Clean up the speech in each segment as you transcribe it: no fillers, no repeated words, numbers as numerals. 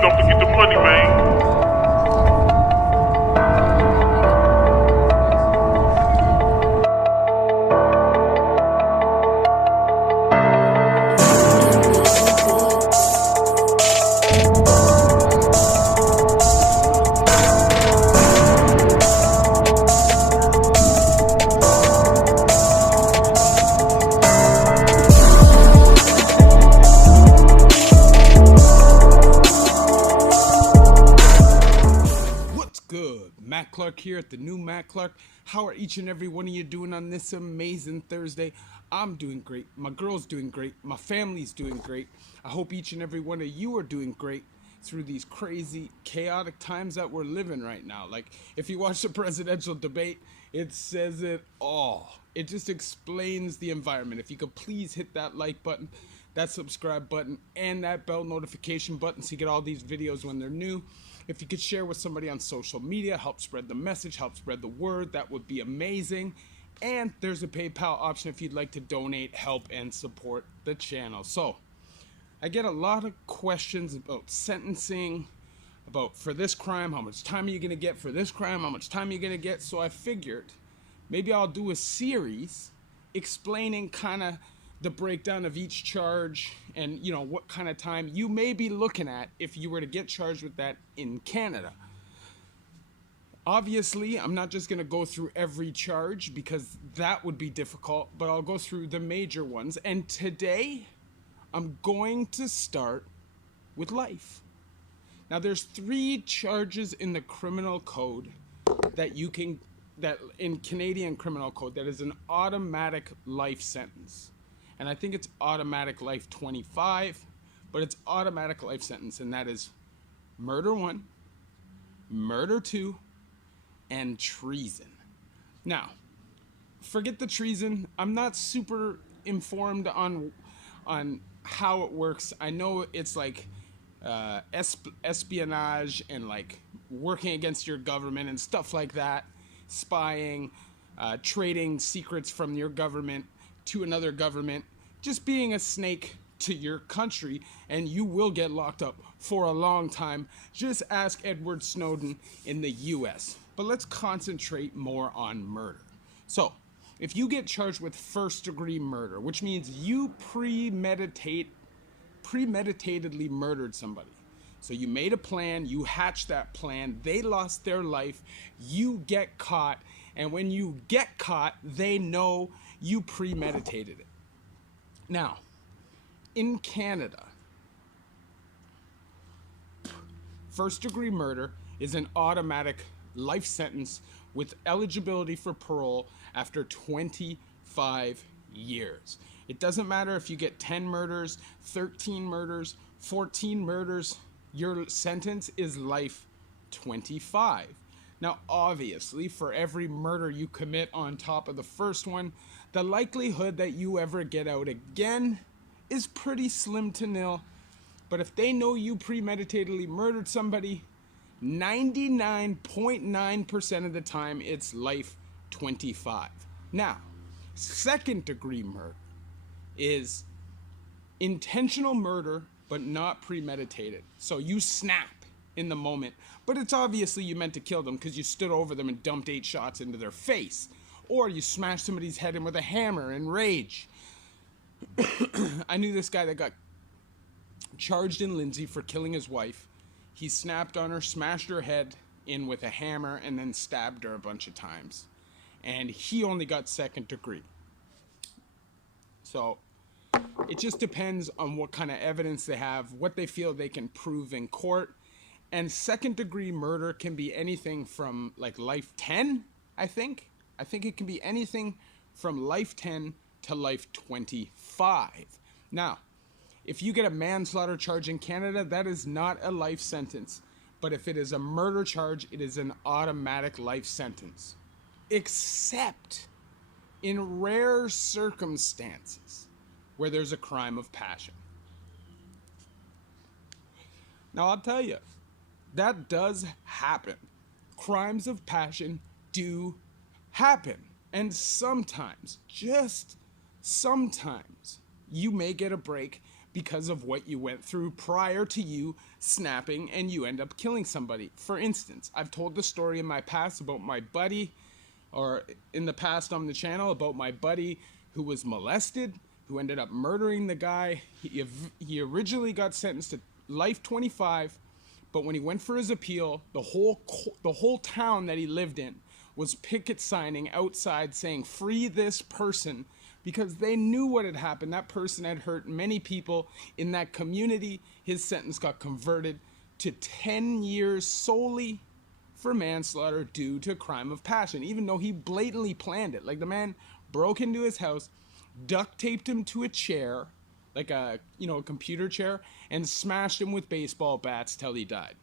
don't forget the money, man. Matt Clark here at the new Matt Clark. How are each and every one of you doing on this amazing Thursday? I'm doing great. My girl's doing great. My family's doing great. I hope each and every one of you are doing great through these crazy, chaotic times that we're living right now. Like, if you watch the presidential debate, it says it all. It just explains the environment. If you could please hit that like button, that subscribe button, and that bell notification button so you get all these videos when they're new. If you could share with somebody on social media, help spread the message, help spread the word, that would be amazing. And there's a PayPal option if you'd like to donate, help, and support the channel. So, I get a lot of questions about sentencing, about for this crime, how much time are you going to get for this crime, how much time are you going to get. So I figured maybe I'll do a series explaining kind of the breakdown of each charge and, you know, what kind of time you may be looking at if you were to get charged with that in Canada. Obviously, I'm not just going to go through every charge because that would be difficult, but I'll go through the major ones. And today, I'm going to start with life. Now, there's 3 charges in the criminal code that in Canadian criminal code that is an automatic life sentence. And I think it's automatic life 25, but it's automatic life sentence, and that is murder 1, murder 2, and treason. Now, forget the treason. I'm not super informed on how it works. I know it's like espionage and like working against your government and stuff like that, spying, trading secrets from your government to another government, just being a snake to your country, and you will get locked up for a long time. Just ask Edward Snowden in the US. But let's concentrate more on murder. So, if you get charged with first-degree murder, which means you premeditatedly murdered somebody. So you made a plan, you hatched that plan, they lost their life, you get caught, and when you get caught, they know you premeditated it. Now, in Canada, first-degree murder is an automatic life sentence with eligibility for parole after 25 years. It doesn't matter if you get 10 murders, 13 murders, 14 murders, your sentence is life 25. Now, obviously, for every murder you commit on top of the first one, the likelihood that you ever get out again is pretty slim to nil. But if they know you premeditatedly murdered somebody, 99.9% of the time, it's life 25. Now, second-degree murder is intentional murder, but not premeditated. So you snap in the moment, but it's obviously you meant to kill them because you stood over them and dumped 8 shots into their face. Or you smashed somebody's head in with a hammer in rage. I knew this guy that got charged in Lindsay for killing his wife. He snapped on her, smashed her head in with a hammer, and then stabbed her a bunch of times. And he only got second degree. So it just depends on what kind of evidence they have, what they feel they can prove in court. And second degree murder can be anything from like life 10, I think. I think it can be anything from life 10 to life 25. Now, if you get a manslaughter charge in Canada, that is not a life sentence. But if it is a murder charge, it is an automatic life sentence. Except in rare circumstances where there's a crime of passion. Now, I'll tell you, that does happen. Crimes of passion do happen. And sometimes, just sometimes, you may get a break because of what you went through prior to you snapping and you end up killing somebody. For instance, I've told the story in my past about my buddy, or in the past on the channel, about my buddy who was molested, who ended up murdering the guy. He originally got sentenced to life 25, but when he went for his appeal, the whole town that he lived in was picket signing outside saying, "Free this person," because they knew what had happened. That person had hurt many people in that community. His sentence got converted to 10 years solely for manslaughter due to crime of passion, even though he blatantly planned it. Like, the man broke into his house, duct taped him to a chair, like a computer chair, and smashed him with baseball bats till he died.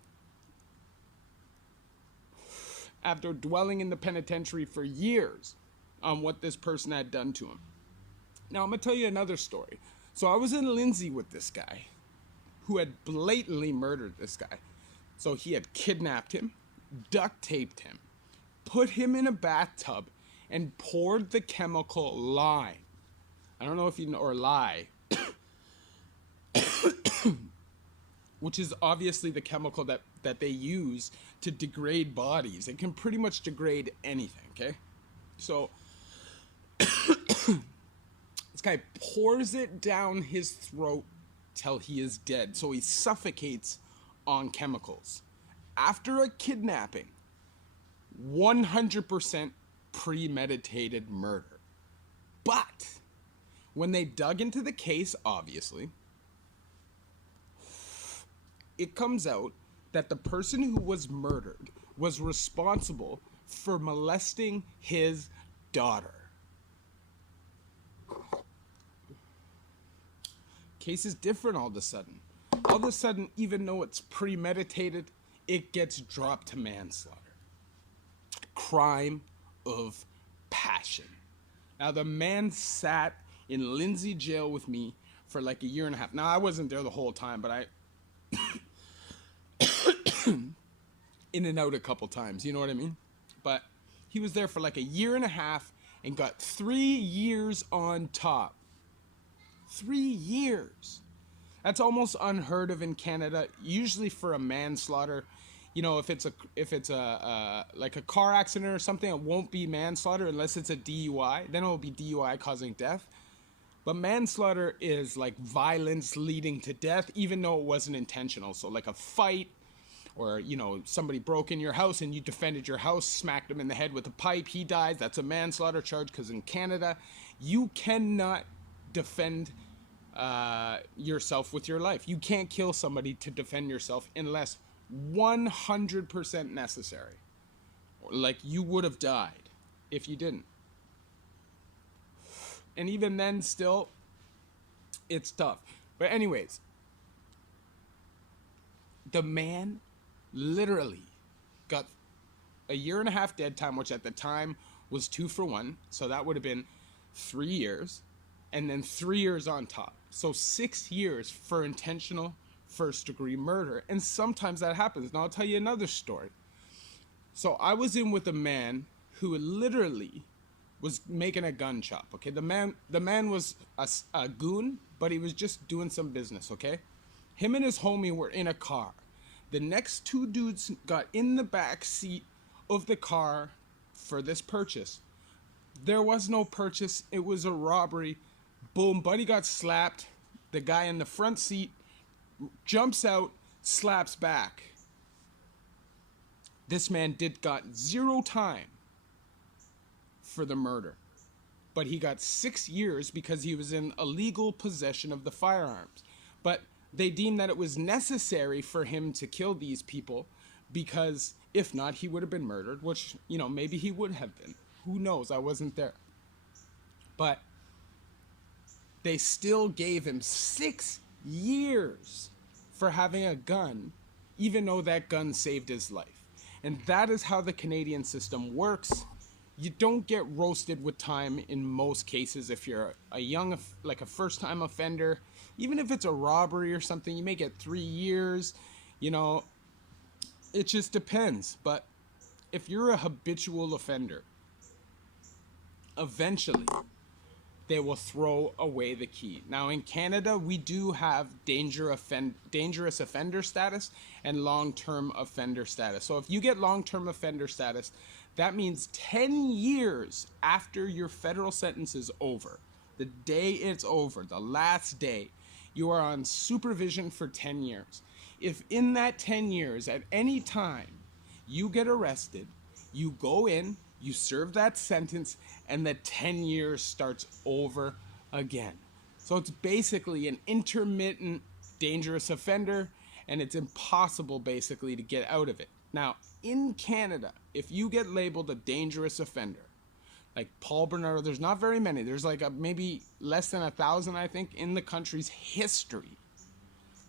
After dwelling in the penitentiary for years on what this person had done to him. Now, I'm going to tell you another story. So I was in Lindsay with this guy who had blatantly murdered this guy. So he had kidnapped him, duct taped him, put him in a bathtub, and poured the chemical lime. I don't know if you know, or lye, which is obviously the chemical that they use to degrade bodies. It can pretty much degrade anything, okay? So this guy pours it down his throat till he is dead. So he suffocates on chemicals. After a kidnapping, 100% premeditated murder. But when they dug into the case, obviously, it comes out that the person who was murdered was responsible for molesting his daughter. Case is different all of a sudden. All of a sudden, even though it's premeditated, it gets dropped to manslaughter. Crime of passion. Now, the man sat in Lindsay jail with me for like a year and a half. Now, I wasn't there the whole time, but I in and out a couple times, you know what I mean? But he was there for like a year and a half and got 3 years on top. 3 years. That's almost unheard of in Canada. Usually for a manslaughter, you know, if it's a like a car accident or something, it won't be manslaughter unless it's a DUI. Then it will be DUI causing death. But manslaughter is like violence leading to death, even though it wasn't intentional. So like a fight, or, you know, somebody broke in your house and you defended your house, smacked him in the head with a pipe, he dies. That's a manslaughter charge, because in Canada, you cannot defend yourself with your life. You can't kill somebody to defend yourself unless 100% necessary. Like, you would have died if you didn't. And even then, still, it's tough. But anyways, the man literally got a year and a half dead time, which at the time was 2 for 1. So that would have been 3 years, and then 3 years on top. So 6 years for intentional first-degree murder. And sometimes that happens. Now, I'll tell you another story. So I was in with a man who literally was making a gun shop, okay? The man was a goon, but he was just doing some business, okay? Him and his homie were in a car. The next 2 dudes got in the back seat of the car for this purchase. There was no purchase. It was a robbery. Boom, buddy got slapped. The guy in the front seat jumps out, slaps back. This man got 0 time for the murder, but he got 6 years because he was in illegal possession of the firearms. But they deemed that it was necessary for him to kill these people, because if not, he would have been murdered, which, you know, maybe he would have been. Who knows? I wasn't there. But they still gave him 6 years for having a gun, even though that gun saved his life. And that is how the Canadian system works. You don't get roasted with time in most cases. If you're a young, like a first-time offender, even if it's a robbery or something, you may get 3 years. You know, it just depends. But if you're a habitual offender, eventually they will throw away the key. Now in Canada, we do have dangerous offender status and long-term offender status. So if you get long-term offender status, that means 10 years after your federal sentence is over, the day it's over, the last day, you are on supervision for 10 years. If in that 10 years, at any time, you get arrested, you go in, you serve that sentence, and the 10 years starts over again. So it's basically an intermittent dangerous offender, and it's impossible basically to get out of it. Now, in Canada, if you get labeled a dangerous offender, like Paul Bernardo, there's not very many. There's like maybe less than 1,000, I think, in the country's history.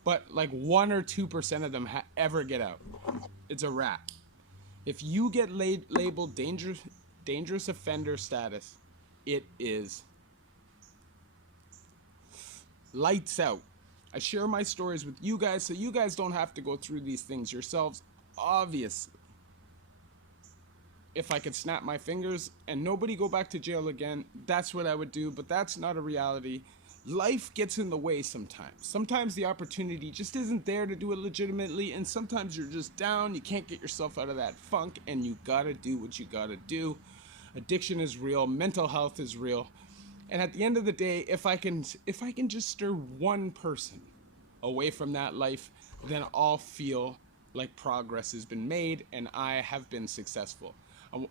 But like 1 or 2% of them ever get out. It's a wrap. If you get labeled dangerous offender status, it is lights out. I share my stories with you guys so you guys don't have to go through these things yourselves. Obviously, if I could snap my fingers and nobody go back to jail again, that's what I would do, but that's not a reality. Life gets in the way sometimes. Sometimes the opportunity just isn't there to do it legitimately, and sometimes you're just down, you can't get yourself out of that funk, and you gotta do what you gotta do. Addiction is real, mental health is real, and at the end of the day, if I can just stir one person away from that life, then I'll feel like progress has been made and I have been successful.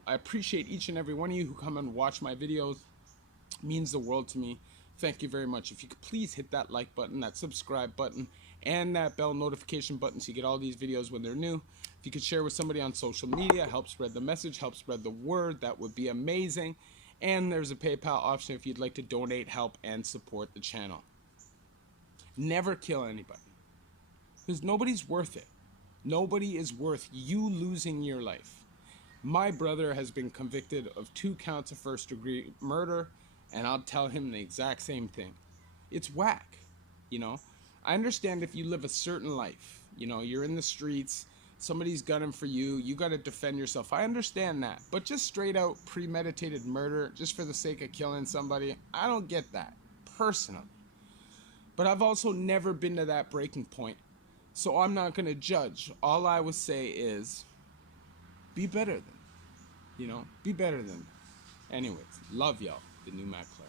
I appreciate each and every one of you who come and watch my videos. It means the world to me. Thank you very much. If you could please hit that like button, that subscribe button, and that bell notification button so you get all these videos when they're new. If you could share with somebody on social media, help spread the message, help spread the word, that would be amazing. And there's a PayPal option if you'd like to donate, help, and support the channel. Never kill anybody, because nobody's worth it. Nobody is worth you losing your life. My brother has been convicted of 2 counts of first-degree murder, and I'll tell him the exact same thing. It's whack, you know? I understand if you live a certain life, you know, you're in the streets, somebody's gunning for you, you got to defend yourself. I understand that. But just straight out premeditated murder, just for the sake of killing somebody, I don't get that, personally. But I've also never been to that breaking point, so I'm not going to judge. All I would say is, be better than, be better than. Anyways, love y'all, the new Matt Clark.